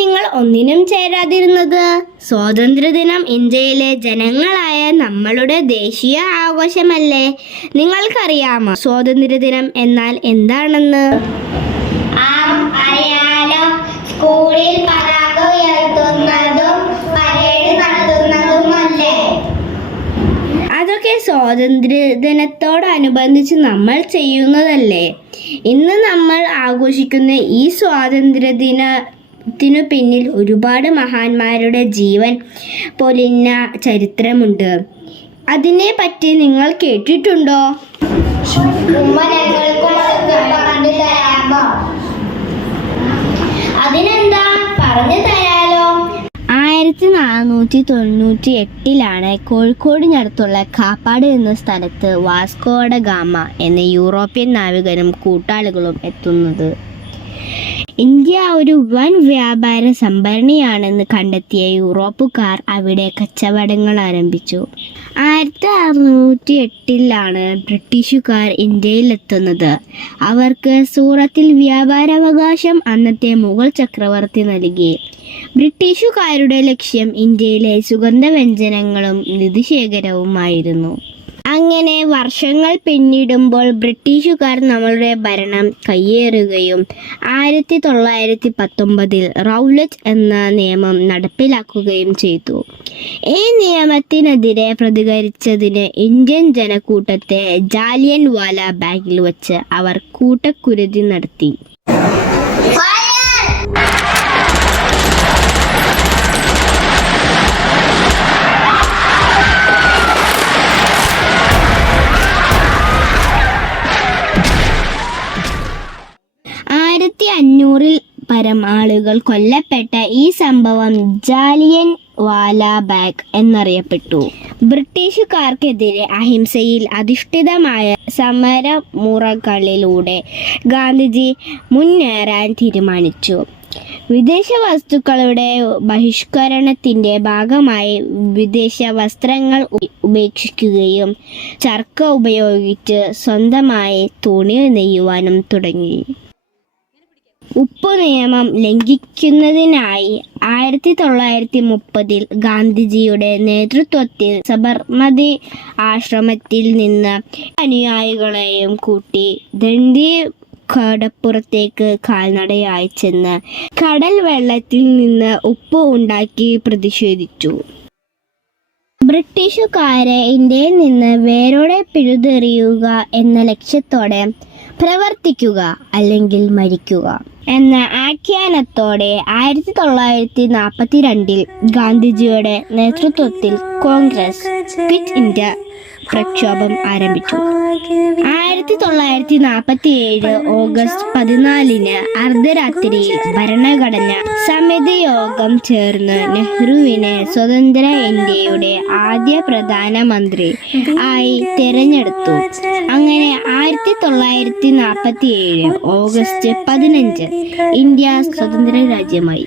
നിങ്ങൾ ഒന്നിനും ചേരാതിരുന്നത്? സ്വാതന്ത്ര്യദിനം ഇന്ത്യയിലെ ജനങ്ങളായ നമ്മളുടെ ദേശീയ ആഘോഷമല്ലേ? നിങ്ങൾക്കറിയാമോ സ്വാതന്ത്ര്യദിനം എന്നാൽ എന്താണെന്ന്? അറിയാലോ, സ്കൂളിൽ പതാക ഉയർത്തുന്നതും പരേഡ് നടത്തുന്നതുമല്ലേ? അതൊക്കെ സ്വാതന്ത്ര്യദിനത്തോടനുബന്ധിച്ച് നമ്മൾ ചെയ്യുന്നതല്ലേ? ഇന്ന് നമ്മൾ ആഘോഷിക്കുന്ന ഈ സ്വാതന്ത്ര്യദിനത്തിനു പിന്നിൽ ഒരുപാട് മഹാന്മാരുടെ ജീവൻ പൊലിഞ്ഞ ചരിത്രമുണ്ട്. അതിനെ പറ്റി നിങ്ങൾ കേട്ടിട്ടുണ്ടോ? അതിനെന്താ, പറഞ്ഞു തരാലോ. 1498 കോഴിക്കോടിനടുത്തുള്ള കാപ്പാട് എന്ന സ്ഥലത്ത് വാസ്കോ ഡ ഗാമ എന്ന യൂറോപ്യൻ നാവികനും കൂട്ടാളികളും എത്തുന്നത്. ഇന്ത്യ ഒരു വൻ വ്യാപാര സംഭരണിയാണെന്ന് കണ്ടെത്തിയ യൂറോപ്പുകാർ അവിടെ കച്ചവടങ്ങൾ ആരംഭിച്ചു. 1608 ബ്രിട്ടീഷുകാർ ഇന്ത്യയിലെത്തുന്നത്. അവർക്ക് സൂറത്തിൽ വ്യാപാരാവകാശം അന്നത്തെ മുഗൾ ചക്രവർത്തി നൽകി. ബ്രിട്ടീഷുകാരുടെ ലക്ഷ്യം ഇന്ത്യയിലെ സുഗന്ധവ്യഞ്ജനങ്ങളും നിധിശേഖരവുമായിരുന്നു. അങ്ങനെ വർഷങ്ങൾ പിന്നിടുമ്പോൾ ബ്രിട്ടീഷുകാർ നമ്മളുടെ ഭരണം കയ്യേറുകയും 1919 റൗലറ്റ് എന്ന നിയമം നടപ്പിലാക്കുകയും ചെയ്തു. ഈ നിയമത്തിനെതിരെ പ്രതികരിച്ചതിന് ഇന്ത്യൻ ജനക്കൂട്ടത്തെ ജാലിയൻ വാല ബാഗിൽ വച്ച് അവർ കൂട്ടക്കുരുതി നടത്തി. 1500 പരം ആളുകൾ കൊല്ലപ്പെട്ട ഈ സംഭവം ജാലിയൻ വാല ബാഗ് എന്നറിയപ്പെട്ടു. ബ്രിട്ടീഷുകാർക്കെതിരെ അഹിംസയിൽ അധിഷ്ഠിതമായ സമരമുറകളിലൂടെ ഗാന്ധിജി മുന്നേറാൻ തീരുമാനിച്ചു. വിദേശ വസ്തുക്കളുടെ ബഹിഷ്കരണത്തിൻ്റെ ഭാഗമായി വിദേശ വസ്ത്രങ്ങൾ ഉപേക്ഷിക്കുകയും ചർക്ക ഉപയോഗിച്ച് സ്വന്തമായി തുണി നെയ്യുവാനും തുടങ്ങി. ഉപ്പു നിയമം ലംഘിക്കുന്നതിനായി 1930 ഗാന്ധിജിയുടെ നേതൃത്വത്തിൽ സബർമതി ആശ്രമത്തിൽ നിന്ന് അനുയായികളെയും കൂട്ടി ദണ്ഡി കടപ്പുറത്തേക്ക് കാൽനടയായി ചെന്ന് കടൽ വെള്ളത്തിൽ നിന്ന് ഉപ്പ് ഉണ്ടാക്കി പ്രതിഷേധിച്ചു. ബ്രിട്ടീഷുകാരെ ഇന്ത്യയിൽ നിന്ന് വേരോടെ പിഴുതെറിയുക എന്ന ലക്ഷ്യത്തോടെ പ്രവർത്തിക്കുക അല്ലെങ്കിൽ മരിക്കുക എന്ന ആഖ്യാനത്തോടെ 1942 ഗാന്ധിജിയുടെ നേതൃത്വത്തിൽ കോൺഗ്രസ് ക്വിറ്റ് ഇന്ത്യ പ്രക്ഷോഭം ആരംഭിച്ചു. 1947 ഓഗസ്റ്റ് 14 അർദ്ധരാത്രിയിൽ ഭരണഘടന സമിതി യോഗം ചേർന്ന് നെഹ്റുവിനെ സ്വതന്ത്ര ഇന്ത്യയുടെ ആദ്യ പ്രധാനമന്ത്രി ആയി തിരഞ്ഞെടുത്തു. അങ്ങനെ 1947 ഓഗസ്റ്റ് 15 ഇന്ത്യ സ്വതന്ത്ര രാജ്യമായി.